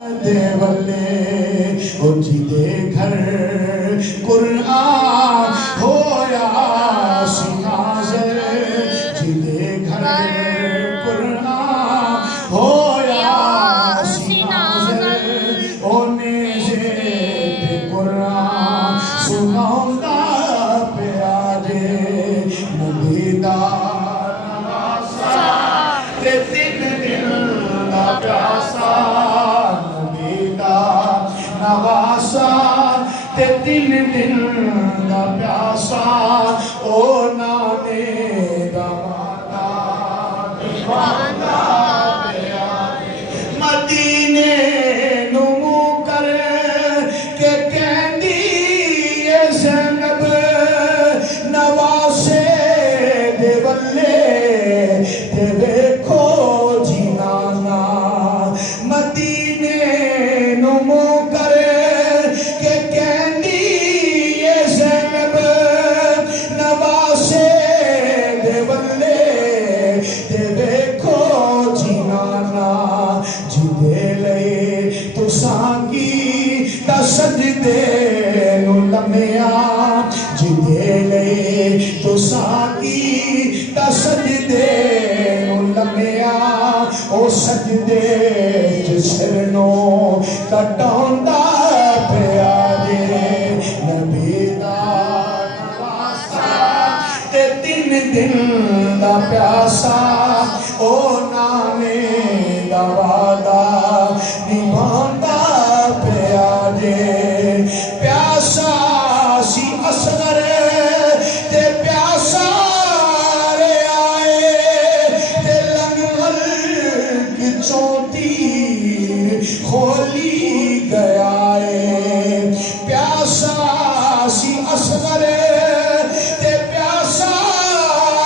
دے والے او جی دے گھر قرآن ہویا سی نازل، جی دے گھر قرآن ہویا سی نازل، اونے سے قرآن سناؤندا پیا جے نبی دا نواسا تے تین دل دا پیاسا، نواسا تے تین دن دا پیاسا، او نانے دا وادا دیوانا پیارے مدینے نمو کر کے کہندی اے زینب نواسے دے ولے تے ویکھو جی نانا مدینے نمو سجدے نو لمیا جدے لے تو ساکی تا سجدے نو لمیا، او سجدے جسرنو کٹوندا پیا دے نبی دا نواسا تے تین دن دا پیاسا، او نانے دا وعدہ نبھاوندا پیا دے، پیاسا سی اصغر تے پیاسا رے آئے تے لنگر کی چوٹی کھولی گیا ہے، پیاسا سی اصغر تے پیاسا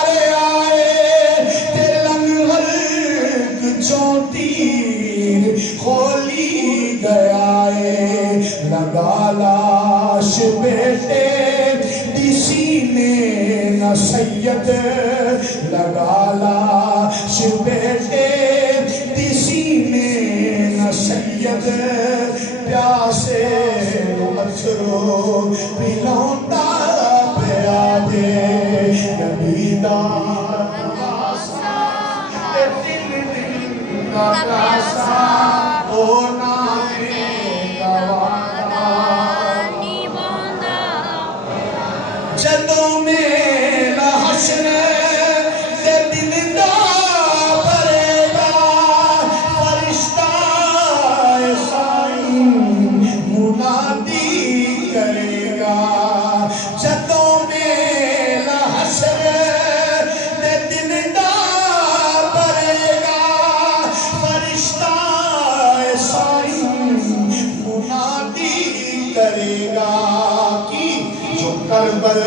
رے آئے تے لنگر کی چوٹی کھولی گیا ہے، لگا لاش بیٹے دی سینے نہ سید، لگا لاش بیٹے دی سینے نہ سید، پیاسے نو اچھرو پلوندا پیا دے نبی دا نواسا تے تین دن دا پیاسا، او نانے دا وعدہ نبھاوندا پیا، جدوں میرا حشر دے دن دا بھرے گا، فرشتہ سائیں منادی کرے گا، جدوں میرا حشر دے دن دا بھرے گا، فرشتہ منادی کرے گا، کی جو کربل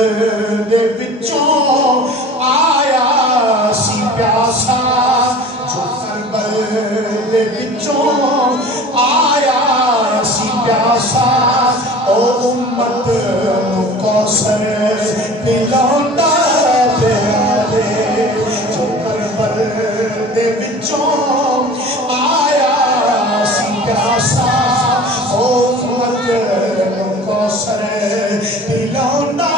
دے وچوں آیا سی پیاسا، جو کربل دے وچوں آیا سی پیاسا، او امت نو کوثر پلوندا پیا دے، جو کربل دے وچوں آیا سی پیاسا، کوثر پلوندا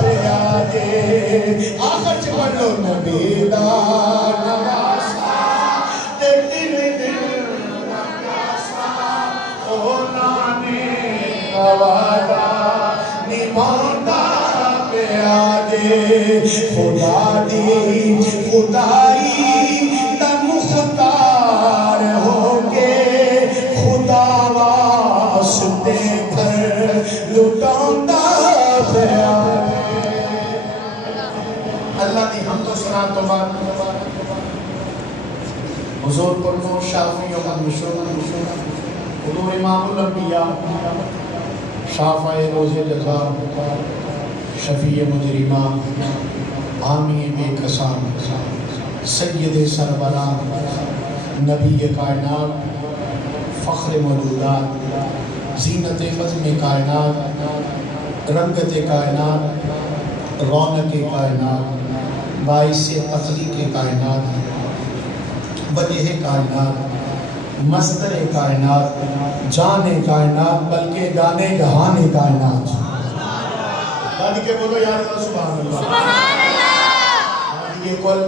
پیا دے، آخر چ پڑھ لو نبی دا نواسا تے تین دن دا پیاسا، او نانے دا وعدہ نبھاوندا پیا دے، خدا دی خدائی دا مختار ہو کے خدا واسطے گھر لٹاوندا پیا دے۔ اللہ دی حمد و ثنا تو بعد حضور پرنور شافعی و مشہور حضور امام الانبیاء شافع روز جزا شفیع مجرمہ حامی بے کسان سید سروران نبی کائنات فخر موجودات زینت بزم کائنات رنگت کائنات رونق کائنات باعث تخلیق کائنات وجہ کائنات مصدر کائنات، جان کائنات، بلکہ جانے جہان کائنات. دادی کے بولو یا اللہ سبحان اللہ. دادی کے کل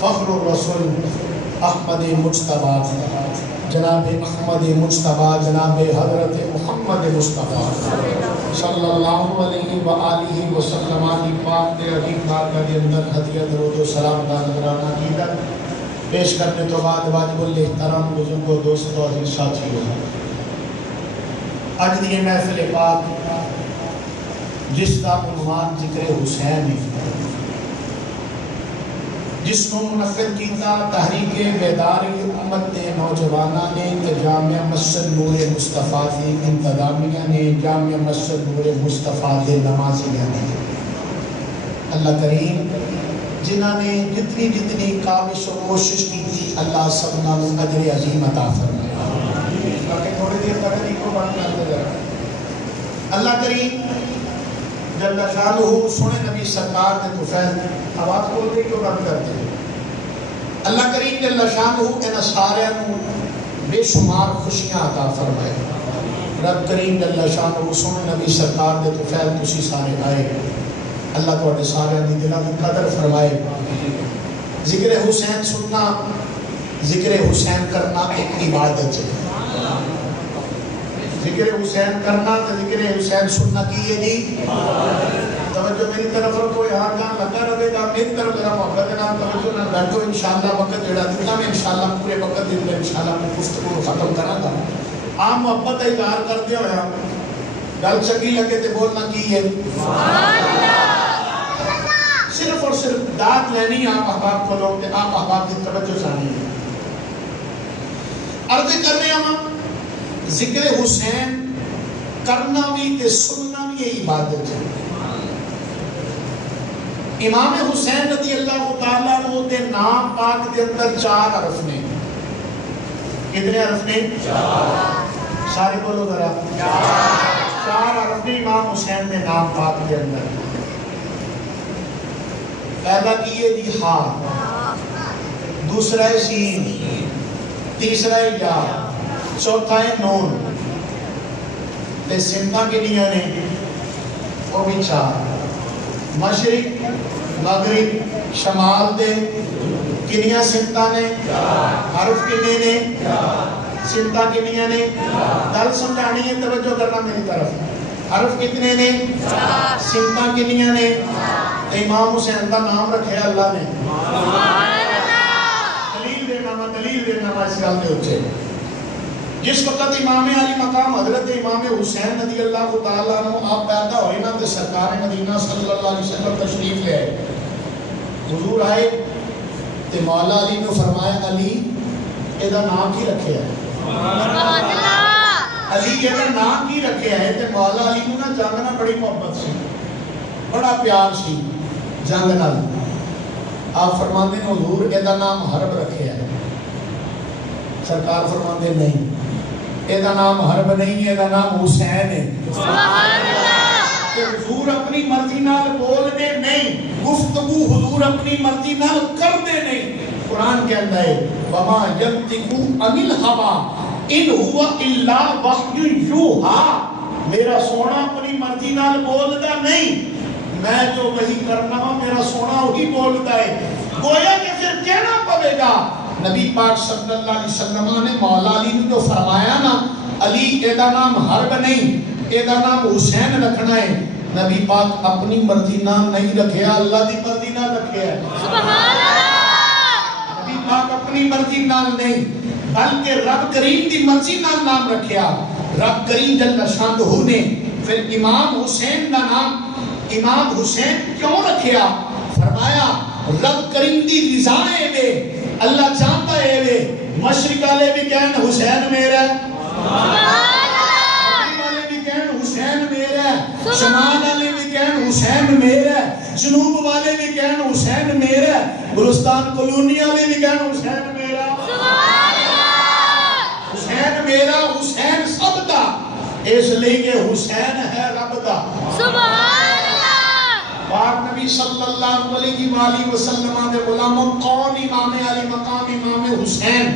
فخر الرسول احمد مجتبیٰ، جناب احمد مجتبیٰ، جناب حضرت محمد مصطفیٰ صلی اللہ علیہ وآلہ وسلم کی پاک دے عظیم بارگاہ دے اندر ہدیہ درود و سلام دا نذرانہ عقیدت پیش کرنے تو بعد واجب الاحترام بزرگوں، دوستوں، عزیز ساتھیوں، اج دی محفل پاک جس کا عنوان ذکر حسین ہے، جس کو منعقد کیتا تحریک بیداری امت دے نوجوانہ نے تے جامعہ مسجد نور مصطفیٰ دی انتظامیہ نے، جامعہ مسجد نور مصطفیٰ دے نمازیہ نے. اللہ کریم جنہاں نے جتنی کاوش و کوشش کی تھی، اللہ سبنا میں اجر عظیم عطا فرمائے. باقی تھوڑی دیر تک کو بات کرتے جا رہا. اللہ کریم جل شانہ سنے نبی سرکار نے توفیل آواز بول دے کیوں بند کرتے ہیں. اللہ کریم جل شانہ ان سارے بے شمار خوشیاں عطا فرمائے. رب کریم جل شانہ سنے نبی سرکار نے توفیل تسی سارے آئے. اللہ کو اٹھے سارے دی دلہ کی قدر فرمائے. ذکر حسین سننا، ذکر حسین کرنا ایک عبادت ہے. ذکر حسین کرنا تو ذکر حسین سننا کیے جی. توجہ میری طرف رکھو، یہاں کہاں لگا رہے گا میری طرف ذرا محبت نام توجہ نہ بیٹھو. انشاءاللہ وقت جڑا دیتا میں انشاءاللہ پورے وقت دن میں انشاءاللہ میں گفتگو ختم کرا گا. عام محبت اظہار کرتے ہو یا گل چنگی لگے تے بولنا کی ہے صرف اور صرف داد لینی آپ احباب کو لوگ تے آپ احباب کی توجہ چاہیے. عرض کر رہے ہم ذکر حسین کرنا بھی تے سننا بھی یہ عبادت ہے. امام حسین رضی اللہ تعالیٰ عنہ دے نام پاک دے اندر 4 حرف نے. کتنے حرف نے؟ 4. سارے بولو ذرا. 4 حرف نے امام حسین دے نام پاک دے اندر. پہلا کیے جی ہاں، دوسرا ہے سین، تیسرا ہے یا، چوتھا ہے نون. تے سمتاں کنیاں نے وہ بھی 4. مشرق، مغرب، شمال دے کنیاں سمتاں نے، حرف کنے نے، سمتاں کنیاں نے. دل سمجھانی ہے توجہ کرنا میری طرف. حرف کتنے نے؟ سمتاں کنیاں نے. امام حسین کا نام رکھے اللہ نے. دلیل دینا اس گل دے اوتے. جس وقت امام علی مقام حضرت امام حسین رضی اللہ تعالیٰ عنہ آپ پیدا ہوئے نا تے سرکار مدینہ صلی اللہ علیہ وسلم تشریف لے آئے. حضور آئے تے مولا علی نے فرمایا علی ادا نام کی رکھے ہے؟ علی ادا نام کی رکھے ہے؟ تے مولا علی نے جنگ نہ بڑی محبت سی، بڑا پیار سی جنگ نال. آپ فرماندے ہیں حضور ادا نام حرب رکھے ہے. سرکار فرماندے نہیں، ادا نام حرب نہیں ہے، ادا نام حسین ہے. کہ حضور اپنی مرضی نال بولنے نہیں، گفتگو حضور اپنی مرضی نال کرنے نہیں. قرآن کہتا ہے وَمَا يَنْتِقُ عَنِ الْهَوَىٰ إِنْ هُوَ إِلَّا وَحْيٌ يُوحَىٰ. میرا سونا اپنی مرضی نال بولدا نہیں، میں جو وہی کرنا ہوں میرا سونا وہی بولتا ہے. گویا کہ پھر کہنا پڑے گا نبی پاک صلی اللہ علیہ وسلم نے مولا علی نے جو فرمایا نا علی ایدا نام حرب نہیں ایدا نام حسین رکھنا ہے. نبی پاک اپنی مرضی نام نہیں رکھیا، اللہ دی مرضی نام رکھیا ہے. سبحان اللہ. نبی پاک اپنی مرضی نام نہیں بلکہ رب کریم دی مرضی نام رکھیا. رب کریم جل شانہ نے پھر امام حسین کا نام امام حسین کیوں رکھیا؟ فرمایا رب کریم دی رضا ہے وے، اللہ چاہتا ہے وے مشرق والے بھی کہن حسین میرا ہے، مغرب والے بھی کہن حسین میرا ہے، شمال والے بھی کہن حسین میرا ہے، جنوب والے بھی کہن حسین میرا ہے، گلستان کلونی والے بھی کہن حسین میرا. حسین میرا، حسین سب دا، اس لیے کہ حسین ہے رب دا. پاک نبی صلی اللہ علیہ وآلہ وسلم دے غلاموں کون امام علی مقام امام حسین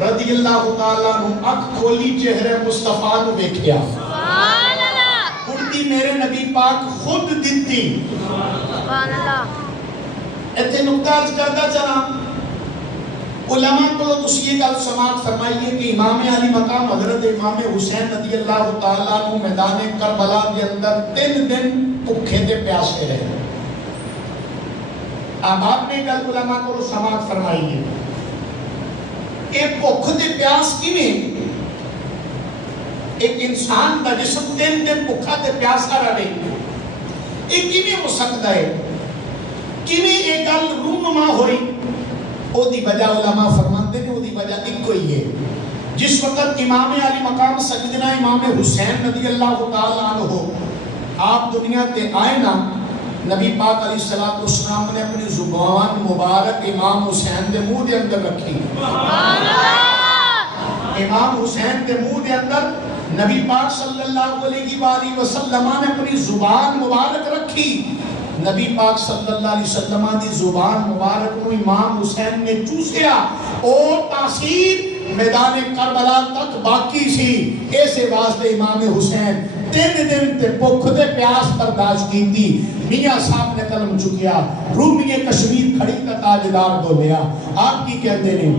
رضی اللہ تعالیٰ عنہ اکھ کھولی چہرے مصطفیٰ نو ویکھیا سبحان اللہ اڑتی میرے نبی پاک خود دیتی سبحان اللہ ایتھے نقطہ عرض کرتا چلا علماء کو تسی یہ گل سماعت فرمائیے کہ امام علی مقام حضرت امام حسین رضی اللہ تعالیٰ عنہ میدان کربلا کے اندر 3 دن بھوکے تے پیاسے رہے اب آپ نے گل علماء کو سماعت فرمائیے ایک بھوک تے پیاس کیویں ایک انسان دا جسم 3 دن بھوکا تے پیاسا رہے یہ کیویں ہو سکتا ہے کیویں یہ گل رونما ہوئی او دی وجہ علماء فرماتے ہیں او دی وجہ ایک کوئی ہے جس وقت امام علی مقام سیدنا امام حسین رضی اللہ تعالیٰ عنہ آپ دنیا تے آئے نا نبی پاک علیہ السلام نے اپنی زبان مبارک امام حسین دے منہ دے اندر رکھی امام حسین دے منہ دے اندر نبی پاک صلی اللہ علیہ وآلہ وسلم نے اپنی زبان مبارک رکھی نبی پاک صلی اللہ علیہ وسلم دی زبان مبارک کو امام حسین نے چوسیا اور تاثیر میدان کربلا تک باقی سی ایسے واسطے امام حسین 3 دن تے بھوک تے پیاس برداشت کی تھی میاں صاحب نے قلم چکیا رومی کشمیر کھڑی کا تاجدار بولیا آپ کی کہتے ہیں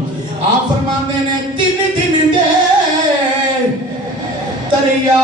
آپ فرماندے نے 3 دن دے تریا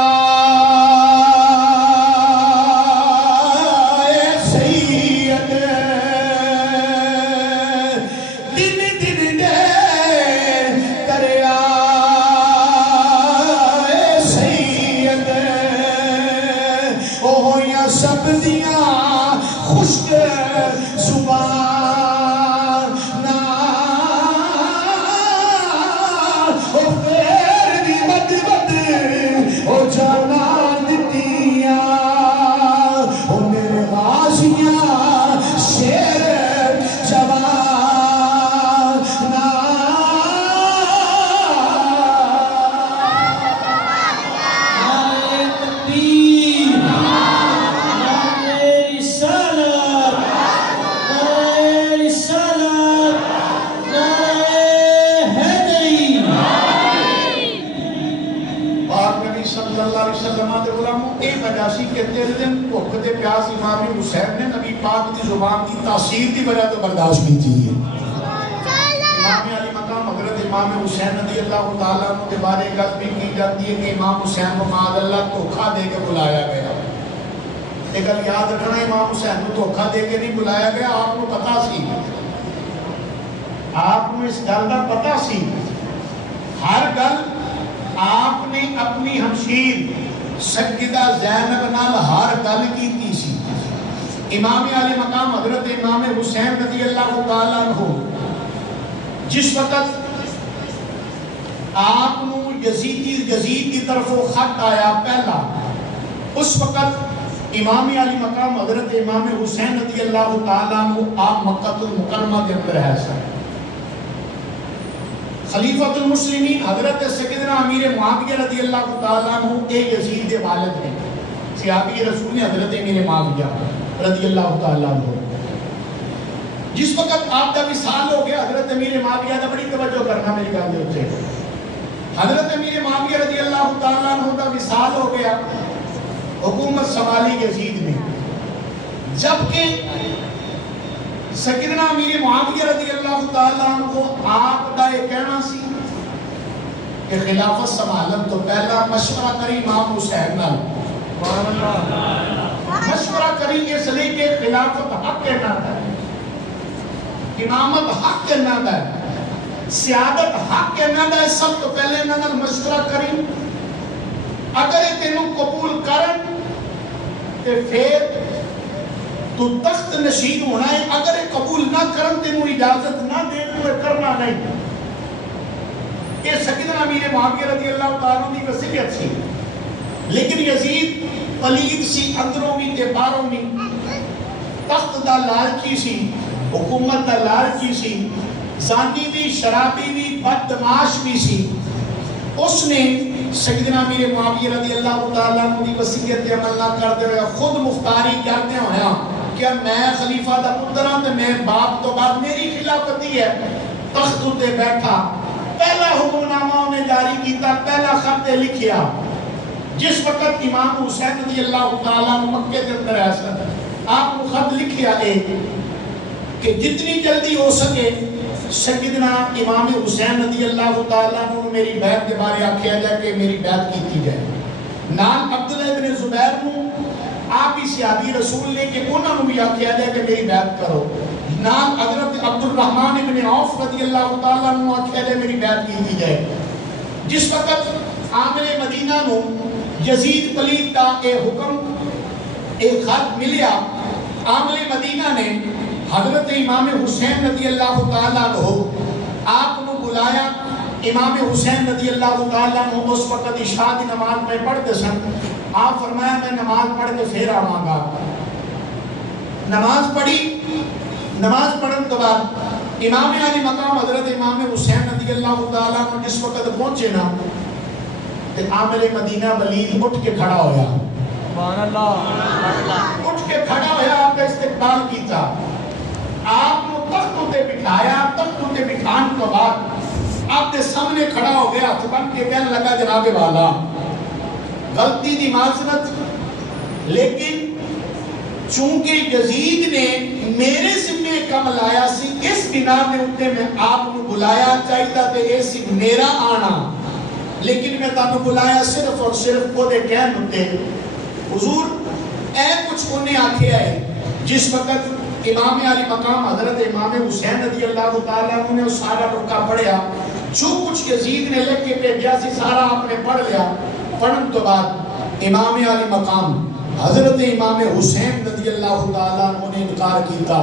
تاثیر دی وجہ تو برداشت کی تھی امام علی مقام حضرت امام حسین رضی اللہ تعالیٰ عنہ کے بارے گل بھی کی جاتی ہے کہ امام حسین کو معاذ اللہ دھوکا دے کے بلایا گیا یہ گل یاد رکھنا امام حسین کو دھوکا دے کے نہیں بلایا گیا آپ کو پتا سی آپ کو اس گل کا پتا سی ہر گل آپ نے اپنی ہمشیر سیدہ زینب نال ہر گل کی سی امام علی مقام حضرت امام حسین رضی اللہ تعالیٰ عنہ جس وقت آپ نو یزید کی طرف خط آیا پہلا اس وقت امام علی مقام حضرت امام حسین رضی اللہ تعالیٰ عنہ آپ مکہ المکرمہ کے اندر ہے سر خلیفۃ المسلمین حضرت سیدنا امیر معاویہ رضی اللہ تعالیٰ عنہ اے یزید کے والد ہیں صحابی رسول نے حضرت امیر معاویہ رضی اللہ تعالیٰ عنہ جس وقت آپ کا وصال ہو گیا حضرت امیر معاویہ نے بڑی توجہ کرنا میری گل دے اوتے حضرت امیر معاویہ رضی اللہ تعالیٰ عنہ کا وصال ہو گیا حکومت سنبھالی یزید نے جبکہ سیدنا امیر معاویہ رضی اللہ تعالیٰ عنہ کو آپ کا یہ کہنا سی کہ خلافت سنبھالن تو پہلا مشورہ کری امام حسین نال مشورہ کری اس لیے کہ خلافت حق کے نام ہے امامت حق کے نام ہے سیادت حق کے نام ہے سب تو پہلے نظر مشورہ کری اگر تینوں قبول کرن تو پھر تو تخت نشین ہونا ہے اگر قبول نہ کرن تینوں اجازت نہ دے تو کرنا نہیں یہ سیدنا امیر معاویہ رضی اللہ تعالیٰ عنہ کی وصیت تھی لیکن یزید پلید سی اندروں بھی تے باہروں بھی تخت دا لالچی سی حکومت دا لالچی سی زانی بھی شرابی بھی بدمعاش بھی سی اس نے سیدنا امیر معاویہ رضی اللہ تعالیٰ عنہ کی وصیت عمل نہ کرتے ہوئے خود مختاری کرتے ہوئے کہ میں خلیفہ دا پتر ہوں تے میں باپ تو بعد میری خلافتی ہے تخت تے بیٹھا پہلا حکم نامہ انہیں جاری کیتا، پہلا خط لکھیا جس وقت امام حسین رضی اللہ تعالیٰ مکے کے اندر ایسا آپ کو خط لکھیا ایک کہ جتنی جلدی ہو سکے سیدنا امام حسین رضی اللہ تعالیٰ عنہ میری بیعت کے بارے آکھیا جائے کہ میری بیعت کی جائے. نام عبداللہ ابن زبیر نو آپ ہی صحابی رسول نے کہ انہوں نے بھی آکھیا جائے کہ میری بیعت کرو. نام حضرت عبد الرحمن ابن عوف رضی اللہ تعالیٰ عنہ آکھیا جائے میری بیعت کی جائے. جس وقت عامل مدینہ نو یزید پلید کا ایک حکم ایک خط ملیا، عامل مدینہ نے حضرت امام حسین رضی اللہ تعالیٰ عنہ آپ کو بلایا. امام حسین رضی اللہ تعالیٰ عنہ اس وقت عشاء کی نماز میں پڑھتے سن. آپ فرمایا میں نماز پڑھ کے پھر آواں گا. نماز پڑھی، نماز پڑھنے کے بعد امام علی مقام حضرت امام حسین رضی اللہ تعالیٰ عنہ جس وقت پہنچے نا کہ عامل مدینہ ولید اٹھ کے کھڑا ہویا، سبحان اللہ، اٹھ کے کھڑا ہویا، آپ کا استقبال کیتا، آپ کو تختوں تے بٹھایا. تختوں تے بٹھان کے بعد آپ کے سامنے کھڑا ہو گیا، ہاتھ بن کے کہنے لگا جناب والا غلطی دی معذرت، لیکن چونکہ یزید نے میرے ذمے کم لایا سی اس بنا میں اتے میں آپ کو بلایا چاہیے تے ایسی میرا آنا، لیکن میں تانوں بلایا صرف اور صرف وہ دے کہن ہوتے. حضور اے کچھ انہیں آکھیا ہے جس وقت امام علی مقام حضرت امام حسین رضی اللہ تعالیٰ عنہ نے سارا رکا پڑھیا، جو کچھ یزید نے لکھ کے بھیجا سی سارا آپ نے پڑھ لیا. پڑھن تو بعد امام علی مقام حضرت امام حسین رضی اللہ تعالیٰ عنہ نے انکار کیتا.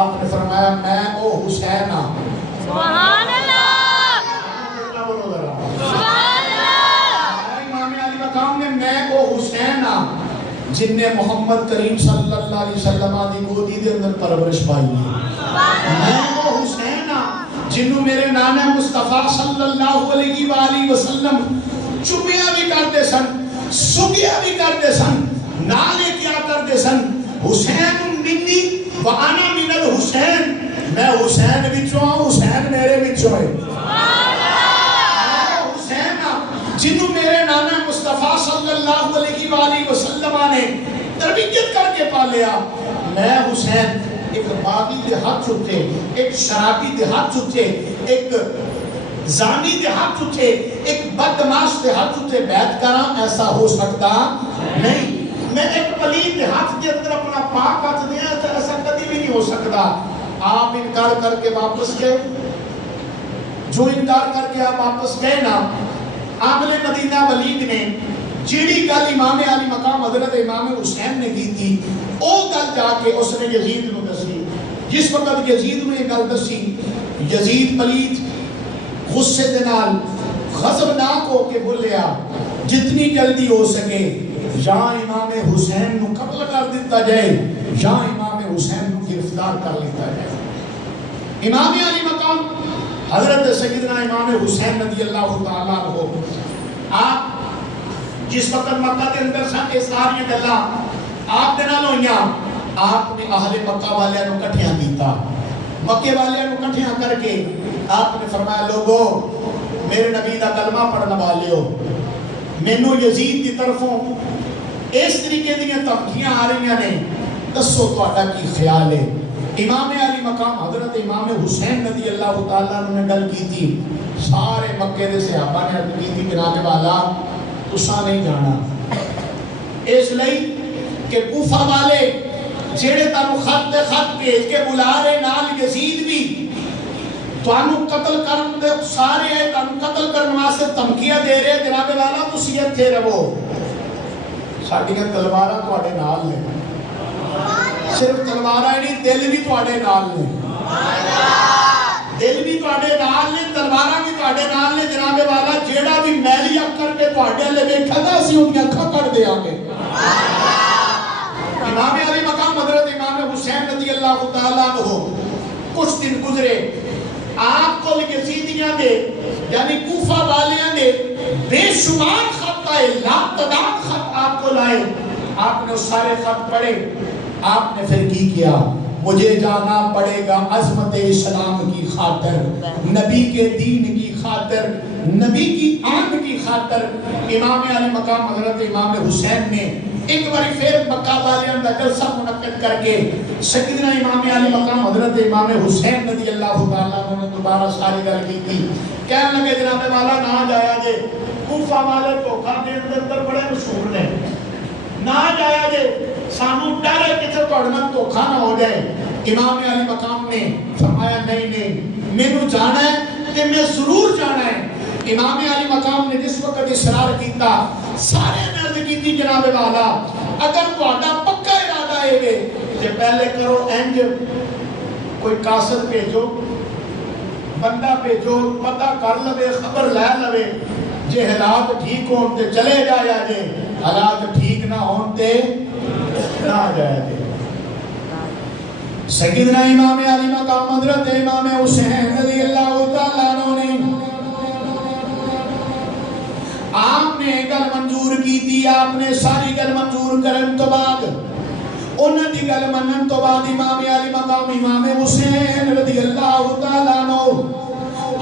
آپ نے فرمایا میں او حسین ہاں. سبحان اللہ، سبحان اللہ. امام علی مقام نے میں او حسین ہاں جن نے محمد کریم صلی اللہ علیہ وسلم دی گودی دے اندر پرورش پائی ہے. میں وہ حسین ہاں جنہوں میرے نانا مصطفیٰ صلی اللہ علیہ وآلہ وسلم چپیاں بھی کرتے سن، سگیاں بھی کرتے سن، نالے کیا کرتے سن. حسین منی وانا من الحسین، میں حسین بچوں ہوں، حسین میرے بچوں ہے. جنہوں میرے نانا مصطفیٰ صلی اللہ علیہ وآلہ وسلم نے تربیت کر کے پالیا. میں حسین ایک باغی دے ہاتھ چھتے، ایک شرابی دے ہاتھ چھتے، ایک زانی دے ہاتھ چھتے، ایک بدماش دے ہاتھ چھتے بیعت کرام ایسا ہو سکتا نہیں. میں ایک پلید دے ہاتھ کے اندر اپنا پاک ہاتھ دیا ایسا کبھی بھی نہیں ہو سکتا. آپ انکار کر کے واپس گئے، جو انکار کر کے آپ واپس گئے نا، عامل مدینہ ولید نے جیڑی گل امام علی مقام حضرت امام حسین نے کی تھی او گل جا کے اس نے یزید کو دسی. جس وقت یزید نے گل دسی، یزید پلید غصے دے نال غضبناک ہو کے بولیا جتنی جلدی ہو سکے یا امام حسین کو قتل کر دیتا جائے یا امام حسین کو گرفتار کر لیتا جائے. امام علی مقام حضرت سیدنا امام حسین رضی اللہ تعالیٰ عنہ آپ جس وقت مکہ کے اندر سن ساری گلاں آپ دے نال ہوئیاں، آپ نے اہل مکہ والیاں نوں کٹھیاں کیتا. مکے والیاں نوں کٹھیاں کر کے آپ نے فرمایا لوگو میرے نبی دا کلمہ پڑھنا والیو، مینوں یزید دی طرفوں اس طریقے دیاں دھمکیاں آ رہی نے، دسو تہاڈا کی خیال ہے. امام علی مقام حضرت امام حسین رضی اللہ تعالیٰ نے گل کی تھی. سارے مکے دے صحابہ نے عرض کی تھی جناب والا تساں نہیں جانا، اس لئی کہ کوفہ والے جیڑے تانوں خط دے خط بھیج کے بلا رہے نال یزید بھی تانوں قتل کرن دے سارے ہیں، تانوں قتل کرن واسطے دھمکیاں دے رہے جناب والا تسی ایتھے رہو. ساڈیاں تلواراں تہاڈے نال نے، صرف تلواراں نہیں دل بھی تہاڈے نال نے، دل بھی تہاڈے نال نے، تلواراں بھی تہاڈے نال نے. جناب والا جیڑا بھی میلی کر کے تہاڈے لے ویکھے گا اسی اونوں اکھاں کٹ دیاں گے. امام علی مقام حضرت امام حسین رضی اللہ تعالیٰ عنہ کچھ دن گزرے، آپ کو یزیدیاں دے یعنی کوفہ والیاں دے بے شمار خط آئے، لاتعداد خط آپ کو لائے. آپ نے سارے خط پڑھے. آپ نے پھر کی کیا؟ مجھے جانا پڑے گا عظمت اسلام کی خاطر، نبی کے دین کی خاطر، نبی کی آنکھ کی خاطر امام علی مقام حضرت امام حسین نے ایک باری پھر مکہ والیاں دا جلسہ منعقد کر کے سیدنا امام علی مقام حضرت امام حسین رضی اللہ تعالیٰ عنہ نے دوبارہ ساری گل کی تھی. کہنے لگے جناب والا نہ جایا جے، کوفہ والے دھوکا دین دے اندر بڑے مشہور نے، نہ جایا جے، سانو ڈر ہے کہ تہاڈے نال دھوکا نہ ہو جائے. امام علی مقام نے فرمایا نہیں نہیں، مینوں جانا ہے تے میں ضرور جانا ہے. امام علی مقام نے جس وقت اصرار کیتا، سارے نے عرض کیتی جناب والا اگر تہاڈا پکا ارادہ ہے تے پہلے کرو انج، کوئی قاصد بھیجو، بندہ بھیجو، پتہ کر لوے، خبر لے لوے، جے حالات ٹھیک ہون تے چلے جایا جے، حالات ٹھیک نہ ہون تے نہ جایا جے. سیدنا امام علی مقام حضرت امام حسین رضی اللہ تعالیٰ عنہ نے آپ نے گل منظور کی تھی. آپ نے ساری گل منظور کرن تو بعد انہاں دی گل منن تو بعد امام علی مقام امام حسین رضی اللہ تعالیٰ عنہ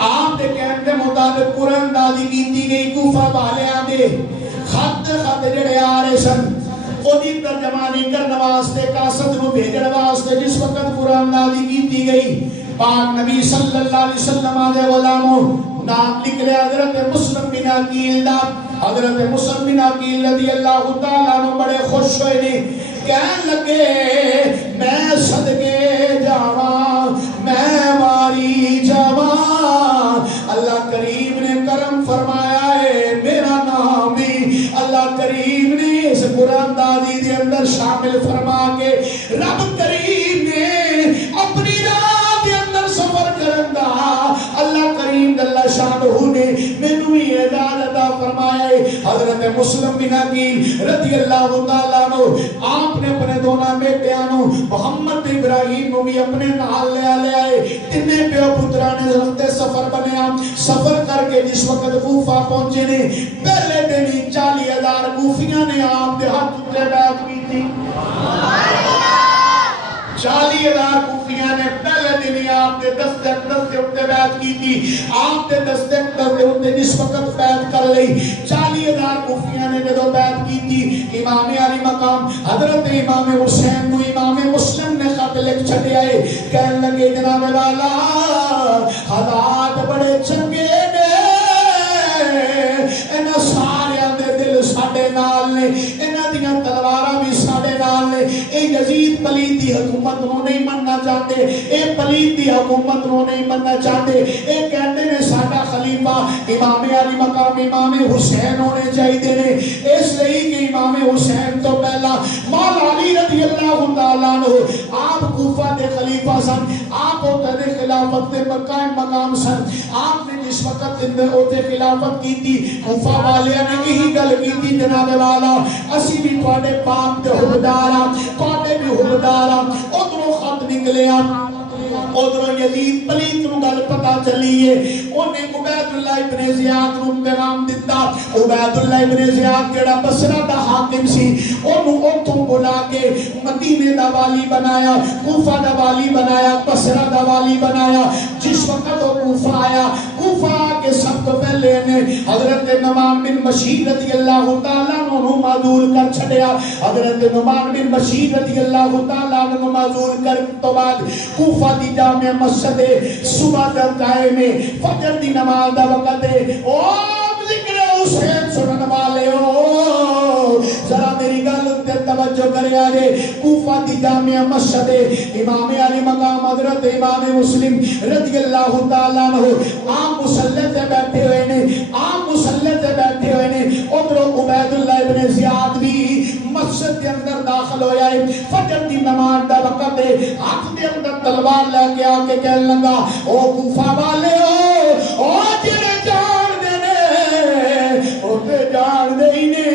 آپ دے کہنے دے مطابق قرآن دادی کیتی گئی کوفہ والیاں دے خط جڑے آ رہے سن خودی ترجمانی کرنے واسطے قاصد نو بھیجنے واسطے جس وقت قرآن نازل کیتی گئی پاک نبی صلی اللہ علیہ وسلم دے غلاموں نام نکلے حضرت مسلم بن عقیل دا. حضرت مسلم بن عقیل رضی اللہ تعالیٰ عنہ بڑے خوش ہوئے نے، کہنے لگے میں صدقے جاواں، میں واری جاواں، اللہ کریم نے کرم فرمایا ہے، میرا نام بھی اللہ کریم نے اس قرآن دادی دے اندر شامل فرما کے رب کریم نے اپنی راہ دے اندر سفر کرن دا اللہ کریم اللہ شانہ نے مینوں ہی اجازت عطا فرمایا ہے. حضرت مسلم بن عقیل رضی اللہ تعالیٰ عنہ آپ نے اپنے دونوں بیٹیاں نو محمد ابراہیم کو بھی اپنے نال لے آئے. تینے پیو پترا نے رخت سفر بنیا، سفر کر کے جس وقت کوفہ پہنچے نے پہلے دن 40,000 کوفیاں نے آپ دے ہاتھ اتے بیعت کی تھی. 40,000 کوفیاں نے پہلے دن آپ دے دستک اتے بیعت کی تھی. آپ دے دستک اتے جس وقت بیعت کر لئی 40,000 کوفیاں نے جدو بیعت کی تھی امام علی مقام حضرت امام حسین نو امام مسلم نے خط لکھ چھڈیا ہے. کہنے لگے جناب والا حالات بڑے چنگے نے، انہاں سارے دے دل ساڈے نال نے، انہاں دیاں تلواراں بھی ساڈے نال نے. اے یزید پلید دی حکومت نو نہیں مننا چاہتے، اے پلید دی حکومت نو نہیں مننا چاہتے. اے کہتے نے ساڈا خلیفہ امام علی مقام امام حسین ہونے چاہیے نے. اس لیے کہ امام حسین تو پہلا مولا علی رضی اللہ تعالیٰ عنہ آپ کوفہ دے خلیفہ سن، آپ ہوتے خلافت دے مقام سن. آپ نے جس وقت ہوتے خلافت کی تھی کوفہ والیاں نے یہی گل کی تھی جناب والا اسی بھی تواڈے باپ دے حکمدار ہاں، تواڈے بھی حکمدار ہاں. ادھروں خط نکلے ادھروں یزید پلیت نو گل پتہ چلی ہے. انہیں عبید اللہ ابن زیاد نو پیغام دیتا. عبید اللہ ابن زیاد جڑا بصرہ دا حاکم سی انہوں اتھوں بلا کے مدینے دا والی بنایا، کوفہ دا والی بنایا، بصرہ دا والی بنایا. جس وقت وہ کوفہ آیا، کوفہ کے سب تو پہلے نے حضرت نعمان بن بشیر رضی اللہ تعالیٰ عنہ معذور کر چھڑیا. حضرت نعمان بن بشیر رضی اللہ تعالیٰ عنہ معذور کر تو بعد کوفہ دی جامع مسجد صبح دا ٹائم میں فجر دی نماز دا وقت ہے. او ذکر حسین سنن والے ہو ذرا میری گل تے توجہ کرے آجے. کوفہ دی جامع مسجد امام علی مقام حضرت امام مسلم رضی اللہ تعالیٰ عنہ آپ مصلی تے بیٹھے ہوئے نے، آپ مصلی تے بیٹھے ہوئے نے. ادھر عبید اللہ ابن زیاد بھی مسجد کے اندر داخل ہو جائے. فجر دی نماز دا وقت ہے، ہاتھ دے اندر تلوار لے کے آ کے کہنے لگا او کوفہ والے ہو، او جڑے جان دے نے او تے جان دے ہی نے،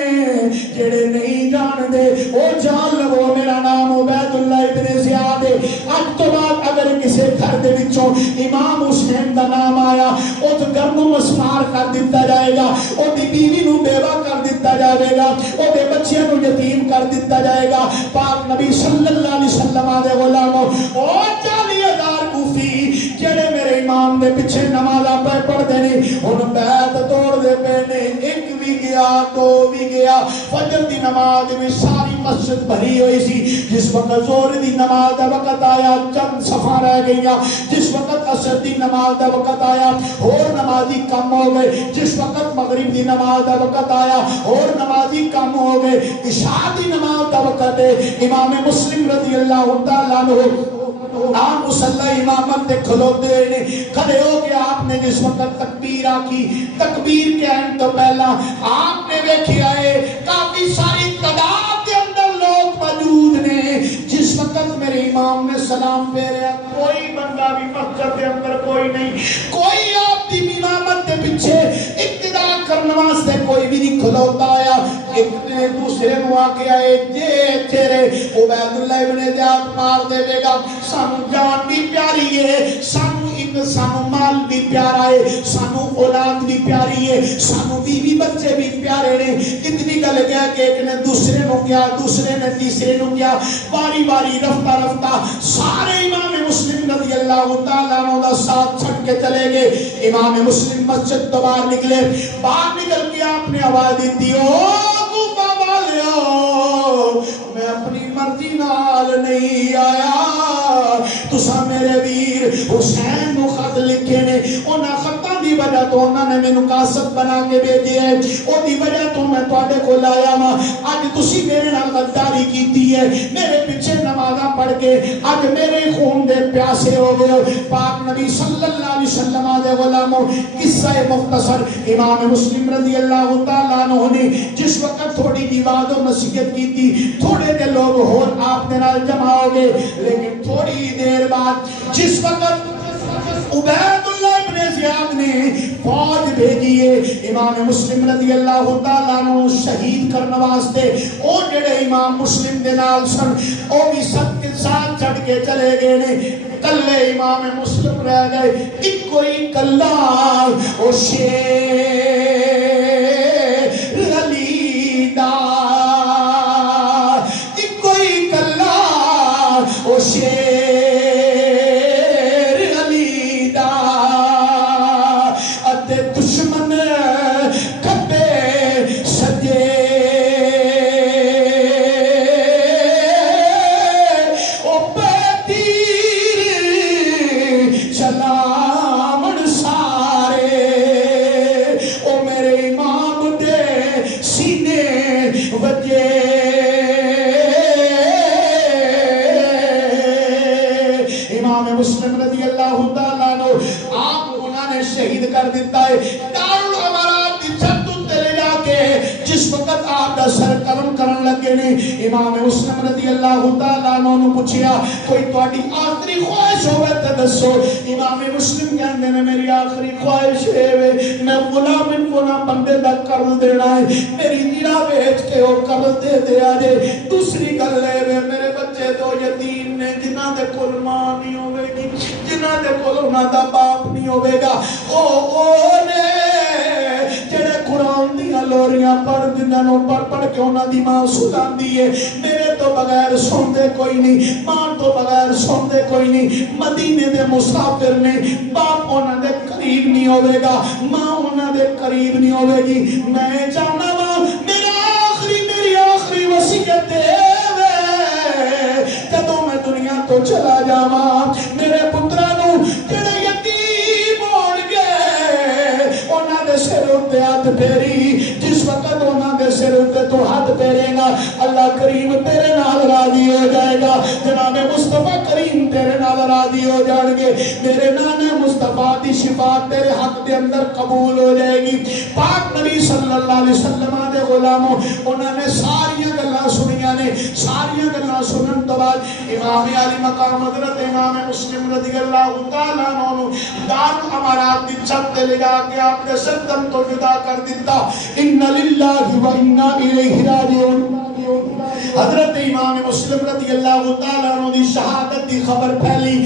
جڑے نہیں جان دے او جان لو. میرا نام عبید اللہ ابن زیاد ہے. اب تو بعد اگر کسی گھر دے وچوں امام حسین دا نام آیا اس گھر نو مسمار کر دیتا جائے گا، او دی بیوی نو بیوہ کر دیتا جائے گا، او دے بچے نو یتیم کر دیتا جائے گا. پاک نبی صلی اللہ علیہ وسلم دے غلاموں او 40,000 کوفی جڑے میرے امام دے دے پیچھے نمازاں پہ پڑھ دینے ہن بیت توڑ دے پے نے ایک بھی گیا دو بھی گیا فجر دی نماز میں ساری مسجد بھری ہوئی سی جس وقت زہر دی نماز دا وقت آیا چند صفاں رہ گئیاں جس وقت عصر دی نماز دا وقت آیا اور نمازی کم ہو گئے جس وقت مغرب دی نماز دا وقت آیا اور نمازی کم ہو گئے عشاء دی نماز دا وقت ہے امام مسلم رضی اللہ تعالیٰ عنہ آپ مصلی امامت دے کھلوتے نے کھڑے ہو کے آپ نے جس وقت تکبیر آکی تکبیر کے آئین تو پہلا آپ نے دیکھیا ہے کافی ساری تعداد کے اندر لوگ موجود نے جس وقت میرے امام نے سلام پھیرا کوئی بندہ بھی مسجد کے اندر کوئی نہیں کوئی آپ دی امامت دے پیچھے اقتدا کرنے واسطے کوئی بھی نہیں کھلوتا آیا ایک نے دوسرے نو آ کے آئے جے تیرے عبید اللہ ابن زیاد مار دے گا سانو جان بھی پیاری ہے سانو مال بھی پیارا ہے سانو اولاد بھی پیاری ہے سانو بیوی بچے بھی پیارے نے اتنی گل گیا کہ ایک نے دوسرے نو کیا دوسرے نے تیسرے نو کیا باری باری رفتہ رفتہ سارے امام مسلم رضی اللہ تعالیٰ عنہ دا ساتھ چھٹ کے چلے گئے امام مسلم مسجد تو باہر نکلے باہر نکل کے آپ نے آواز دی کوفہ والیو میں اپنی مرضی نال نہیں آیا تسا میرے ویر حسین نو خط لکھے نے انہاں خطاں دی وجہ تو انہاں نے مینوں کاسب بنا کے بھیجے ہے او دی وجہ تو میں تواڈے کول آیا ہاں اج تسی میرے نال غداری کیتی ہے میرے پیچھے نمازاں پڑھ کے اج میرے خون دے پیاسے ہو گئے پاک نبی صلی اللہ علیہ وسلم دے غلاموں قصہ مختصر امام مسلم رضی اللہ تعالیٰ عنہ نے جس وقت تھوڑی جی وعظ و نصیحت کی تھی تھوڑے دے لوگ اور آپ دے نال جمع ہو گئے لیکن تھوڑی دیر بعد جس وقت عبید اللہ ابن زیاد نے فوج بھیجی ہے امام مسلم رضی اللہ تعالیٰ عنہ شہید کرنے واسطے او جڑے امام مسلم دے نال سن او بھی سب کے ساتھ چڑھ کے چلے گئے نے کلے امام مسلم رہ گئے ایک کوئی کلا او شیر علی دا ایک کوئی کلا او شیر مسلم رضی اللہ تعالیٰ عنہ آپ انہوں نے شہید کر دیتا ہے دارالامارات کی چھت اتنے جا کے جس وقت آپ دا سر قلم کرن لگے نے امام مسلم رضی اللہ تعالیٰ عنہ نے پوچھیا کوئی تواڈی آخری خواہش ہوئے تے دسو امام مسلم کہندے نے میری آخری خواہش ہے میں غلام فلاں بندے دا قرض دینا ہے میری دیرا بیچ کے وہ قرض دے دیا جے دوسری گل ہے میرے بچے دو یتیم نے جنہاں دے کول ماں نہیں ہوے گی جنہاں دے کول انہاں دا باپ نہیں ہوے گا او نے جڑے قرآن دیاں لوریاں پڑھ جنہاں پڑھ کے انہاں دی ماں سلاندی ہے میرے تو بغیر سوندے کوئی نہیں ماں تو بغیر سوندے کوئی نہیں مدینے دے مسافر نے باپ انہاں دے قریب نہیں ہوے گا ماں انہاں دے قریب نہیں ہوے گی میں چاہنا وا میری آخری وصیت جدوں میں دنیا تو چلا جاواں میرے پتراں نو جڑے یتیم ہون گے انہاں دے سر تے ہاتھ پھیری جس وقت انہاں دے سر تے تو ہاتھ پھیرے گا اللہ کریم تیرے نال راضی ہو جائے گا جناب مصطفیٰ کریم تیرے نال راضی ہو جان گے میرے نانا مصطفیٰ دی شفاعت تیرے حق دے اندر قبول ہو جائے گی پاک نبی صلی اللہ علیہ وسلم دے غلاموں انہوں نے ساری گلاں سنیاں نے ساری گلاں سنن تو بعد امام علی مقام حضرت امام مسلم رضی اللہ تعالیٰ عنہ دارالامارات دی چھت تے لگا کے آپ نے سردم تو جدا کر دیتا ان للہ و انا الیہ راجعون حضرت امام مسلم رضی اللہ تعالیٰ عنہ دی شہادت دی خبر پھیلی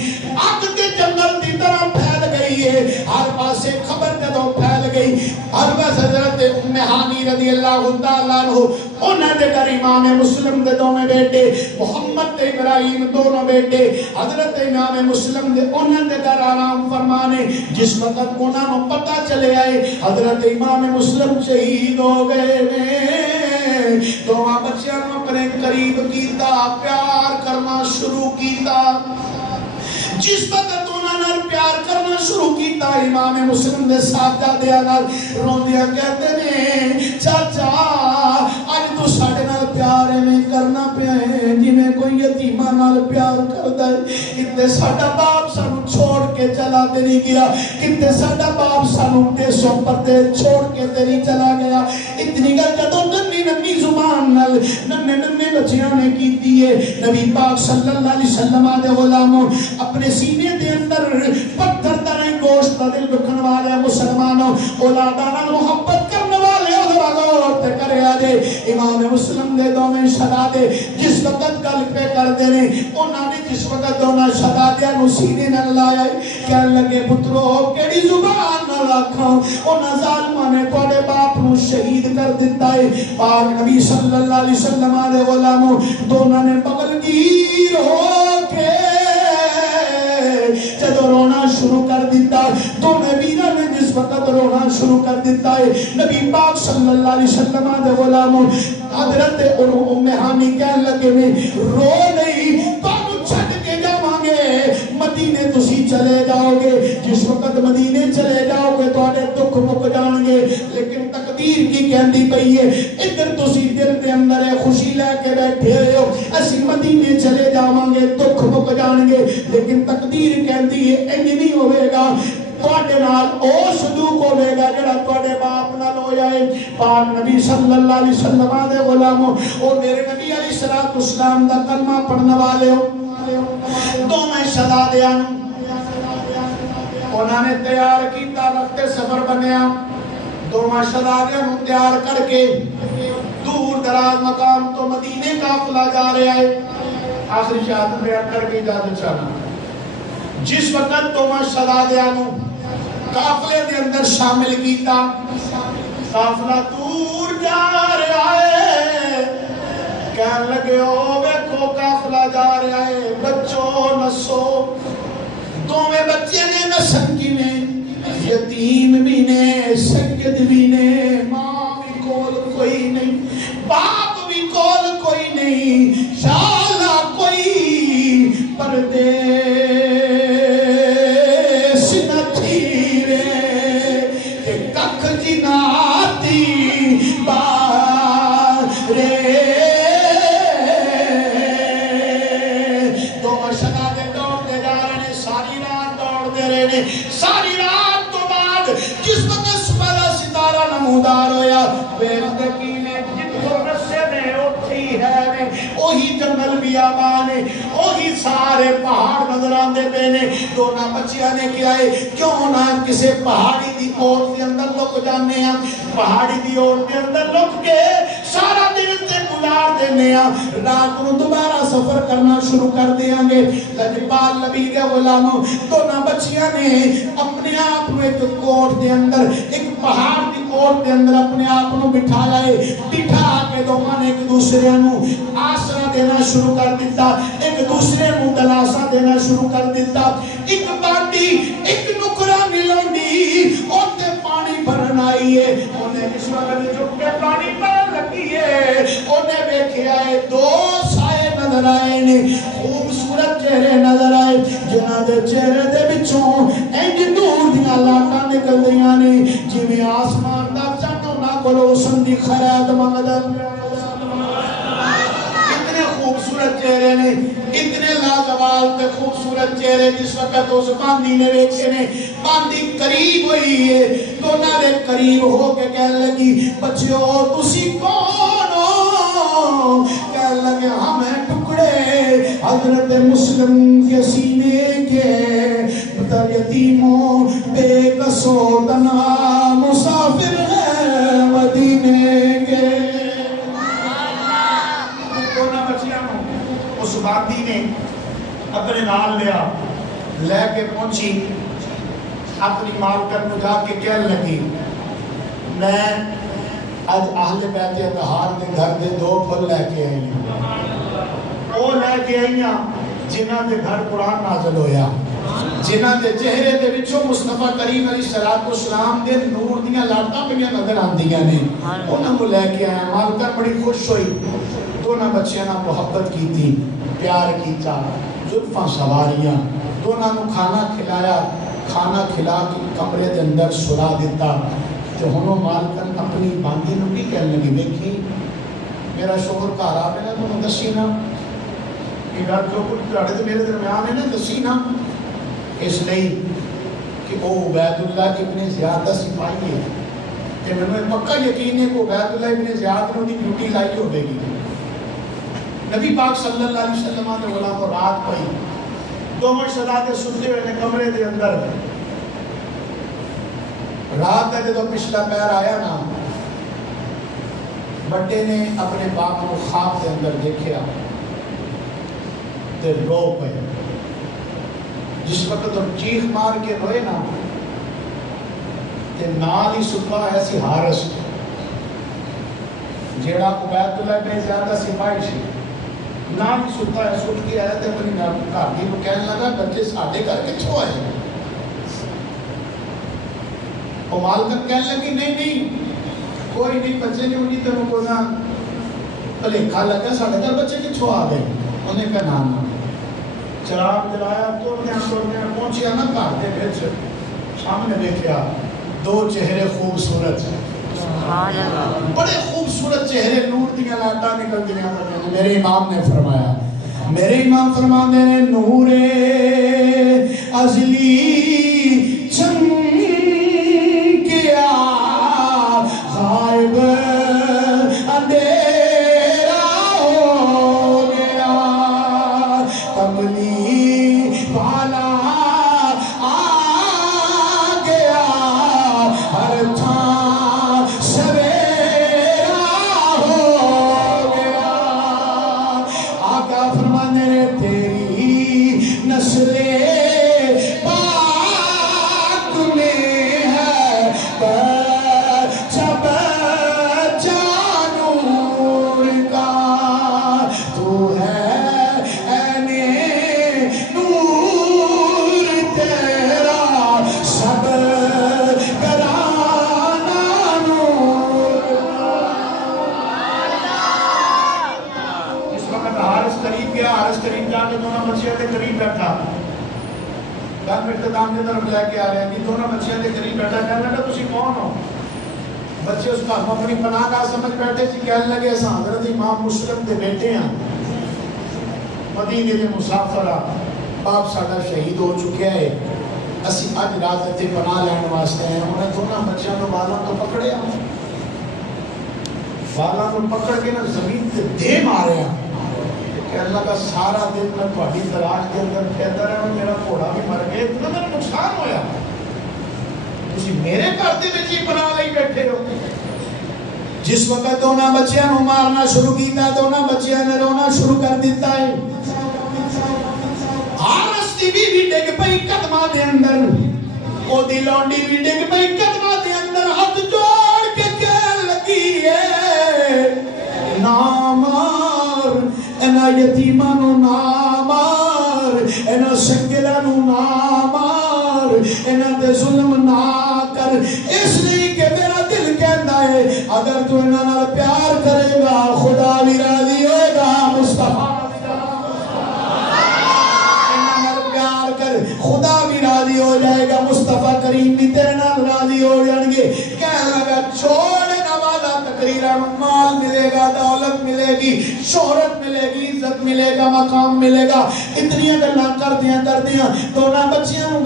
آگ کے جنگل دی طرح پھیل گئی ہے ہر پاسے خبر جدوں پھیل گئی گئی. ہر بس حضرت ام ہانی رضی اللہ تعالیٰ عنہ انہوں نے در امام مسلم دے دونوں بیٹے محمد تے ابراہیم دونوں بیٹے حضرت امام مسلم دے انہوں نے در آرام فرمانے. جس وقت انہوں نے پتہ چلے آئے حضرت امام مسلم شہید ہو گئے نے تو وہاں بچیاں اپنے قریب کیتا پیار کرنا شروع کیتا. جس وقت انہوں نے پیار کرنا شروع کیتا امام مسلم نے ساتھ دیا نال روندیاں کہتے نے چاچا آج تو ساڑھے نال پیار میں کرنا پیا ہے جی میں کوئی یتیمہ نال پیار کرتا ہے. کتے ساڑھا باپ سانو چھوڑ کے چلا تے نہیں گیا, کتے ساڑھا باپ سانو دیسوں پر تے چھوڑ کے تے نہیں چلا گیا. اتنی گل جدوں ننی ننی زبان نال ننے ننے بچیاں نے کی دیئے نبی پاک صلی اللہ علیہ وسلم دے غلاموں اپنے سینے دے اندر پتھر ترے گوشت دل دکھن والے مسلمانوں اولادانا محبت کرنے والے غور تے کرے آجے امام مسلم دے دو میں شہادے جس وقت گل پہ کر دے نے انہوں نے جس وقت دونا شہادیاں نو سینے نہ لایا کہنے لگے پترو کیڑی زبان نہ رکھا انہاں ظالمہ نے توڑے باپ نو شہید کر دیتا ہے. پاک نبی صلی اللہ علیہ وسلم دے غلاموں دونوں نے بغل گیر ہو کے جدو رونا شروع کر دیتا تو نبینا نے جس وقت رونا شروع کر دیتا ہے نبی پاک صلی اللہ علیہ وسلم دے غلاموں حضرت ام ہانی کہنے لگے میں رو نہیں تو چھٹ کے جاؤں گے مدینے تسی چلے جاؤ گے. جس وقت مدینے چلے جاؤ گے تو آنے دکھ مک جان گے لیکن تقدیر کی کہندی پئی ہے ادھر تسی دل دے اندر خوشی لے کے بیٹھے ہو اسی مدینے چلے جاؤں گے دکھ مک جان گے لیکن تقدیر کہندی ہے انج نہیں ہوئے گا تواڈے نال او سلوک ہوے گا جڑا تواڈے باپ نال ہویا ہے. پاک نبی صلی اللہ علیہ وسلم دے غلاموں او میرے نبی علیہ الصلوۃ والسلام دا کلمہ پڑھنے والے ہو دو میں شہادیاں انہوں نے تیار کیتا وقت سفر بنیا دو میں شہادیاں تیار کر کے دور دراز مقام تو مدینے قافلہ جا رہا ہے. آخری شہادت بیان کر کے اجازت چاہنا جس وقت دو میں شہادیاں قافلے دے اندر شامل کیتا قافلہ دور جا رہا ہے کہنے لگے او بیکھو قافلہ جا رہا ہے بچوں نسو دو میں بچے نے نسن کی نے یتیم بھی نے سید بھی نے ماں بھی کول کوئی نہیں باپ بھی کول کوئی نہیں شالا کوئی پردیس نہ تھیرے کہ ککھ جناتی بارے دو شہادے دوڑتے جا رہے ہیں ساری رات دوڑتے رہے ہیں ساری رات تو بعد جس وقت صبح ستارہ نمودار ہویا بیرد کی نے جتوں رسے نے اٹھی ہے اوہی جنگل بیابان ہے اوہی سارے پہاڑ نظر آندے پے نے دونوں بچیاں نے کیا ہے کیوں نہ کسے پہاڑی دی اوٹ کے اندر لک جانے ہیں پہاڑی دی اوٹ کے اندر لک کے سارا دن تے گزار دینے ہیں رات کو دوبارہ سفر کرنا شروع کر دیاں گے. لجپال نبی کے غلاموں دونوں بچیاں نے اپنے آپ کو ایک کوٹ دے اندر ایک پہاڑ دی کوٹ دے اندر اپنے آپ کو بٹھایا ہے بٹھا کے دونوں نے ایک دوسرے نو آسرا دینا شروع کر دیتا ایک دوسرے نو دلاسا دینا شروع کر دیتا. ایک باٹی ایک نکرا ملوندی اوتے پانی بھرن آئی ہے انہیں اس وقت جھک کے پانی بھرن لگی ہے انہیں دیکھا ہے دو سائے نظر آئے نے خوبصورت چہرے نظر آئے جنہاں دے چہرے دے بچوں انج نور دیاں لاٹاں نکل دیاں نے جویں آسمان دا چانو نہ کولو سن دی خیرات منگدا خوبصورت چہرے نے اتنے لاجواب تے خوبصورت چہرے جس وقت اس باندی نے ویکھے نے باندی قریب ہوئی ہے دونوں نے قریب ہو کے کہنے لگی بچیو تسی کون ہو کہنے لگے ہمیں ٹکڑے حضرت مسلم کے سینے کے در یتیموں بے کسو تنہا مسافر ہے مدینے کے. اس باندی نے اپنے نال لیا لے کے پہنچی اپنی مالکن کو جا کے کہنے لگی میں اج اہل بیت اطہار دے گھر دے 2 پھل لے کے آئی ہوں، وہ لے کے آئی ہوں جنہاں دے گھر قرآن نازل ہویا، جنہاں دے چہرے دے وچوں مصطفیٰ کریم علیہ السلام دے نور دیاں لاٹاں پہ نظر آندیاں نے، انہاں کو لے کے آیا۔ مالکہ بڑی خوش ہوئی، دونوں بچیاں نال محبت کیتی، پیار کیتا، زلفاں سواریاں، دونوں کو کھانا کھلایا، کھانا کھلا کے کمرے دے اندر سلا دیتا۔ تو ہنوں مالکن اپنی باندی نو بھی کہنے لگی، دیکھی میرا شوہر گھر آوے نا تو دسی نا، میرا جو کچھ تہاڈے تے میرے درمیان ہے نا دسی نا، اس لیے کہ وہ عبید اللہ ابن زیاد دا سپاہی ہے، تے میں پکا یقین ہے کہ عبید اللہ ابن زیاد نے دی ڈیوٹی لائی ہوے گی۔ نبی پاک صلی اللہ علیہ وسلم نے غلام کو رات پئی، دونوں شہزادے ستے ہوئے نے کمرے دے اندر، رات کا جدو پچھلا پیر آیا نا، بڑے نے اپنے باپ کو خواب کے اندر دیکھا تے رو پے۔ جس وقت ہم چیخ مار کے روئے نا تے نال ہی ستا ایسی حارس جیڑا عبید اللہ بن زیاد سپاہی سی، نال ہی ستا ہے، سٹ کے آیا تے اپنی گھر دی کو کہنے لگا بچے ساڈے گھر کتھوں آئے؟ وہ مالکن کہنے لگی نہیں کوئی نہیں، بچے نہیں ہوئی تو کو نہ بھلیکھا لگا ساڈے گھر بچے کتھوں آ گئے؟ انہیں کہا نہ چراغ جلایا، توڑنے پہنچیا نا گھر دے وچ، سامنے دیکھیا 2 چہرے خوبصورت، بڑے خوبصورت چہرے، نور دیاں لاٹاں نکلدیاں پئیاں۔ میرے امام نے فرمایا، میرے امام فرماندے نے نور ازلی چمکیا غائب اندھیرا ہو گیا، کملی والا آ گیا، ہر تھاں سویرا ہو گیا۔ آقا فرمانے نے تیری نسل پاک میں ہے بچہ بچہ نور کا، تو ہے عین نور تیرا سب گرانا نور کا۔ اس وقت حارث قریب گیا، حارث قریب جا کے دونوں بچیاں کے قریب بیٹھا، گھر میں اختتام کی طرف لے کے آ رہے ہیں، دونوں بچیاں کے قریب بیٹھا، کہنے لگا تسی کون ہو؟ بچے اس کا اپنی پناہ گاہ سمجھ بیٹھے تھی، کہنے لگے اساں حضرت امام مسلم دے بیٹے ہیں، مدینے دے مسافر، باپ ساڈا شہید ہو چکا ہے، اسی اج رات تے پناہ لین واسطے ہیں۔ انہیں دونوں بچیاں کو بالاں تو پکڑیا، بالاں کو پکڑ کے نا زمین تے دے ماریا، کہنے لگا سارا دن میں تہاڈی تلاش کے اندر پھردا رہا، میرا گھوڑا بھی مر گیا، اتنا میرا نقصان ہویا، تسی میرے گھر دے وچ ہی پناہ لئی بیٹھے ہو۔ جس وقت دونوں بچیاں نو مارنا شروع کیتا، دونوں بچیاں نے رونا شروع کر دیتا ہے۔ حارث دی بیوی ڈگ پئی قدماں دے اندر، او دی لونڈی بھی ڈگ پئی قدماں دے اندر، ہاتھ جوڑ کے کہن لگی ہے نا مار اینا یتیماں نو نا مار، اینا سنگلاں نو نا مار، اینا تے ظلم نہ کر، اس لیے کہ میرا دل کہندا ہے اگر تو اینا نال پیار کرے گا خدا بھی راضی ہوئے گا، مصطفیٰ خدا بھی راضی ہو جائے گا، مصطفیٰ کریم بھی تیرے نال راضی ہو جائیں گے۔ کہنے لگا چھوڑے نہ والا تقریرا، مال ملے گا، دولت ملے گی، شہرت ملے گی، عزت ملے گا، مقام ملے گا، اتنی گلاں کردیاں دونوں بچیاں نو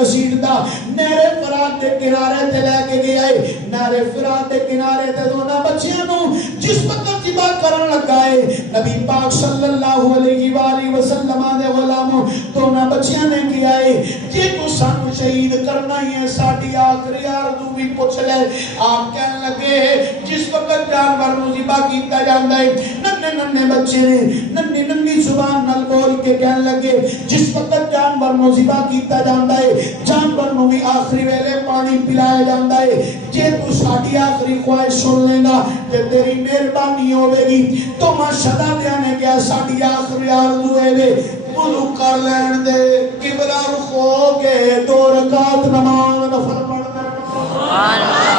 گسیٹدا نہر فرات دے کنارے تے لے کے گیا ہے۔ نہر فرات دے کنارے تے دونوں بچیاں نو جس وقت ذبح کرن لگا ہے، نبی پاک صلی اللہ علیہ وآلہ وسلم دے غلاموں دونوں بچیاں نے کیا ہے، جے تو سانو شہید کرنا ہی ہے ساڈی آخری آرزو بھی پوچھ لے۔ آپ کہنے لگے جس وقت جانور نو ذبح کیتا جاندا ہے، ننے ننے بچے نے ننی ننی زبان نال بول کے کہن لگے جس وقت جانور نو ذبح کیتا جاندا ہے جانور نو بھی آخری ویلے پانی پلایا جاندا ہے جے تو ساڈی آخری خواہش سن لینا تے تیری مہربانی ہوے گی تو ماں شہزادیاں نے کہا ساڈی آخری آرزو ہے وضو کر لین دے قبلہ رخ ہو کے 2 رکعت نماز نفل پڑھ دے سبحان اللہ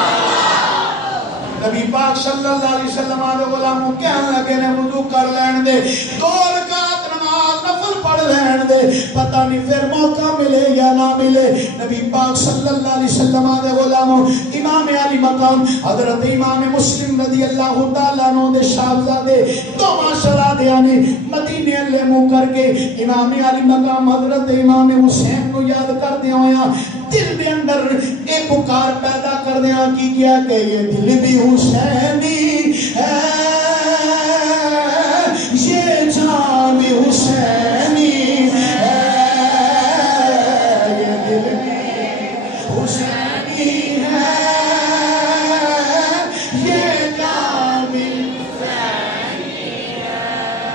نبی پاک صلی اللہ علیہ وسلم آدھے غلاموں کہنے لگے نے وضو کر لین دے 2 رکعت نماز نفل پڑھ لین دے پتہ نہیں پھر موقع ملے یا نہ ملے نبی پاک صلی اللہ علیہ وسلم آدھے غلاموں امام علی مقام حضرت امام مسلم رضی اللہ تعالیٰ عنہ دے شاہزادے تو ماشاءاللہ دیانے مدینے لے منہ کر کے امام علی مقام حضرت امام حسین کو یاد کر دیا ہویا دل دے اندر ایک پکار پیدا کر دیا کی کیا کہ یہ دل بھی حسینی ہے یہ جان بھی حسینی ہے یہ دل بھی حسینی ہے یہ جان بھی حسینی ہے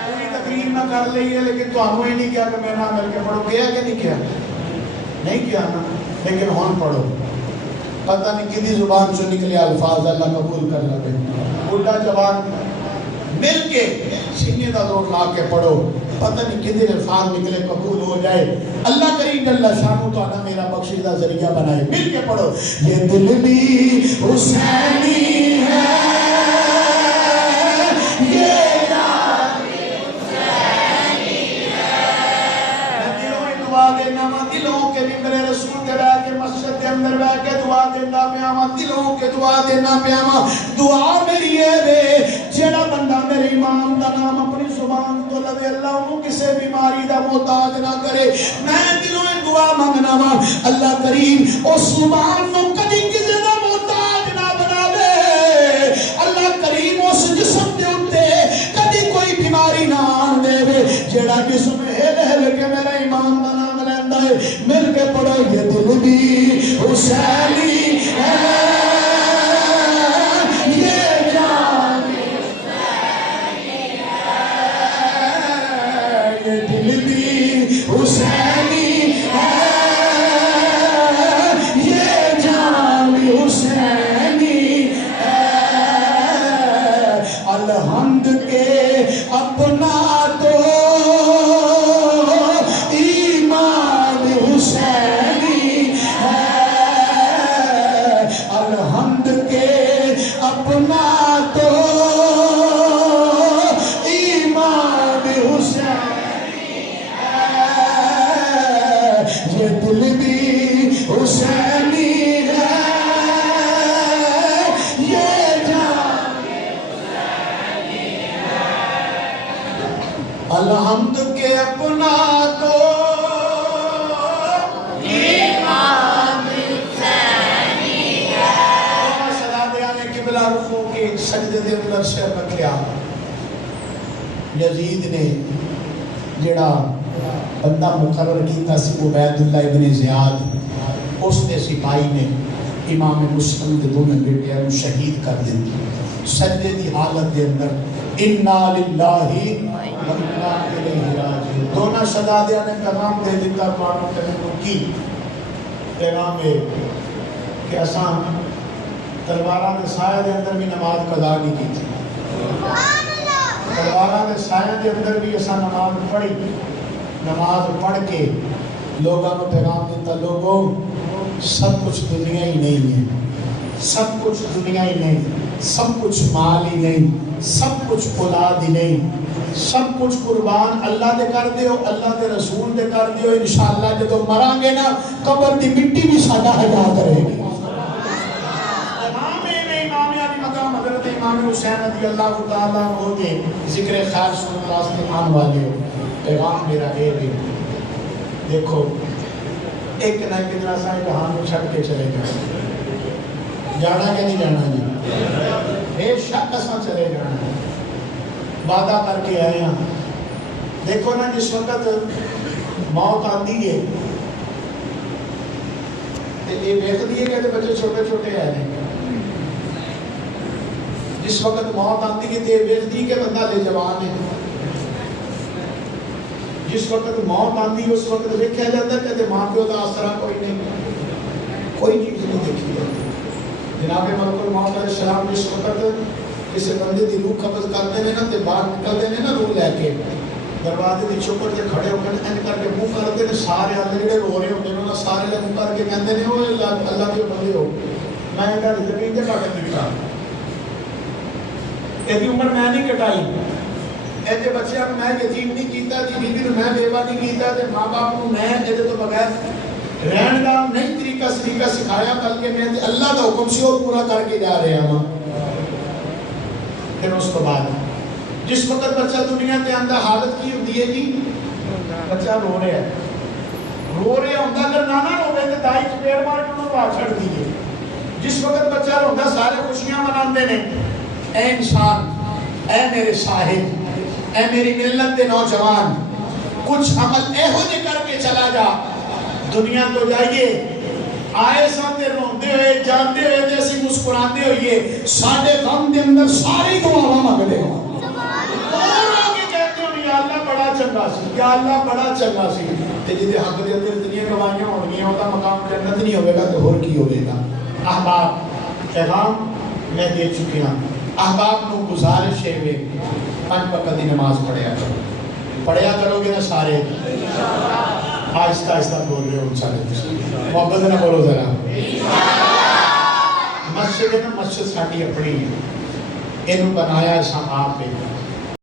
پوری تقریر نہ کر لئیے لیکن تو ہمیں ہی نہیں کیا کہ میں نہ مل کے پڑھو کیا کہ نہیں کیا نہیں کیا نا لیکن ہون پڑھو پتہ نہیں کدی زبان سے نکلے الفاظ اللہ قبول کر لگے بڑھا جوان مل کے سینے دا زور لا کے پڑھو پتہ نہیں کدی الفاظ نکلے قبول ہو جائے اللہ کریم اللہ شانو تو آنا میرا بخشیدہ ذریعہ بنائے مل کے پڑھو یہ دل بھی حسینی ہے یہ جان بھی حسینی ہے میں دلوں میں دعا دینا میں دلوں کے بھی میرے رسول کے رہ کے مسجد کے اندر بیٹھ کے دعا دینا پیاما دلوں کے دعا دینا پیاما دعا میری ہے وے جیڑا بندہ میرے امام دا نام اپنی زبان تو لوے اللہ انہوں کسے بیماری دا محتاج نہ کرے میں دلوں میں دعا مانگنا وا اللہ کریم اس زبان نو کدی کسے دا محتاج نہ بنا دے اللہ کریم اس جسم دے اٹھے کدی کوئی بیماری نہ آن دے وے جیڑا جسم ہل کے میرا امام دا نام لیندا ہے مل کے پڑھو یہ دل بھی حسینی ہے یہ جان بھی حسینی ہے یہ دل بھی حسینی ہے یہ جان بھی حسینی ہے الحمد کے اپنا تو ایمان حسینی ہے الحمد کے اپنا تو ایمان حسینی ہے یہ دل بھی حسینی ہے یہ جان بھی حسینی ہے الحمد کے اپنا تو ایمان حسینی ہے سلادیاں نے قبلہ رخوں کے سجدے دے اندر سر رکھیا یزید نے جڑا بندہ مقرر کیتا سی عبید اللہ ابن زیاد اس نے سپاہی نے امام مسلم دے دونوں بیٹے کو شہید کر دیا سجدے دی حالت دے اندر انا للہ و انا الیہ راجعون دونوں شہزادیاں نے پیغام دے دیتا قرآن کریم کی پیغام ہے کہ اساں تلواراں دے سایہ دے اندر بھی نماز قضا نہیں کی تھی تلواراں دے سایہ دے اندر بھی اساں نماز پڑھی نماز پڑھ کے لوگوں کو پیغام دیتا لوگوں سب کچھ دنیا ہی نہیں ہے سب کچھ دنیا ہی نہیں سب کچھ مال ہی نہیں سب کچھ اولاد ہی نہیں سب کچھ قربان اللہ دے کر دیو اللہ دے رسول دے کر دیو انشاءاللہ جدو مران گے نا قبر دی مٹی بھی سادہ ہٹا کرے گی امام حضرت امام حسین رضی اللہ تعالیٰ عنہ کے ذکر خیر سن راستے آن والے پیغام میرا اے بھی دیکھو ایک نہ ایک دن سائیں کہاں کو چھٹ کے چلے جائیں جانا کہ نہیں جانا جی بے شک اساں چلے جانا وعدہ کر کے آئے ہیں دیکھو نا جس وقت موت آتی ہے یہ دیکھ دیئے کہ بچے چھوٹے چھوٹے آئے ہیں جس وقت موت آتی ہے تے ویکھدی کہ بندہ لے جوان ہے، جس وقت موت آتی ہے اس وقت دیکھا جاتا ہے کہ ماں پیو کا آسرا کوئی نہیں، کوئی چیز نہیں دیکھی جاتی۔ جناب ملک الموت علیہ السلام جس وقت کسی بندے کی روح قبض کرتے ہیں نا تے باہر نکلتے ہیں نا روح لے کے دروازے کی چوکھٹ سے کھڑے ہو کر این کر کے منہ کرتے ہیں، سارے اندر جڑے رو رہے ہوتے ہیں سارے لے منہ کر کے کہتے ہیں وہ اللہ کے بندے ہو، میں تہاڈی زمین تے کٹ دتا، یہ عمر میں نہیں کٹائی، ایسے بچیاں کو میں یتیم نہیں کیتا، جی بیوی کو میں بیوہ نہیں کیتا، تے ماں باپ کو میں یہ تو بغیر رہن کا نہیں طریقہ سکھایا، بلکہ میں اللہ کا حکم سے اور پورا کر کے جا رہا ہوں۔ پھر اس کو بعد جس وقت بچہ دنیا کے اندر حالت کی ہوتی ہے جی، بچہ رو رہا ہے، رو رہا ہوتا اگر نانا روے تو دائی چپیڑ مار کے انہوں کو چھڑ دیجیے۔ جس وقت بچہ روتا سارے خوشیاں مناتے ہیں، اے انسان، اے میرے صاحب، اے میری ملت کے نوجوان، کچھ عمل اے ہو جے کر کے چلا جا، دنیا تو جائیے آئے ساتھ روندے ہوئے جانتے ہوئے تے اسی مسکراندے ہوئے ساڈے غم دے اندر ساری دعاواں منگدے ہو اور کے کہتے ہو یا اللہ بڑا چنگا سی، یا اللہ بڑا چنگا سی، تے جے حق دے اندر اتنی گواہیاں ہون گیاں اوندا مقام جنت نہیں ہوے گا تے ہور کی ہوے گا۔ احباب پیغام میں دے چکے ہاں، احباب نو گزارش ہے وے 5 وقت دی نماز پڑھیا کرو گے نا سارے، آہستہ آہستہ بول رہے ہو چلے محبت نہ بولو ذرا، مسجد ہے نا، مسجد ساڈی اپنی ہے، اینو بنایا اساں آپ ہے،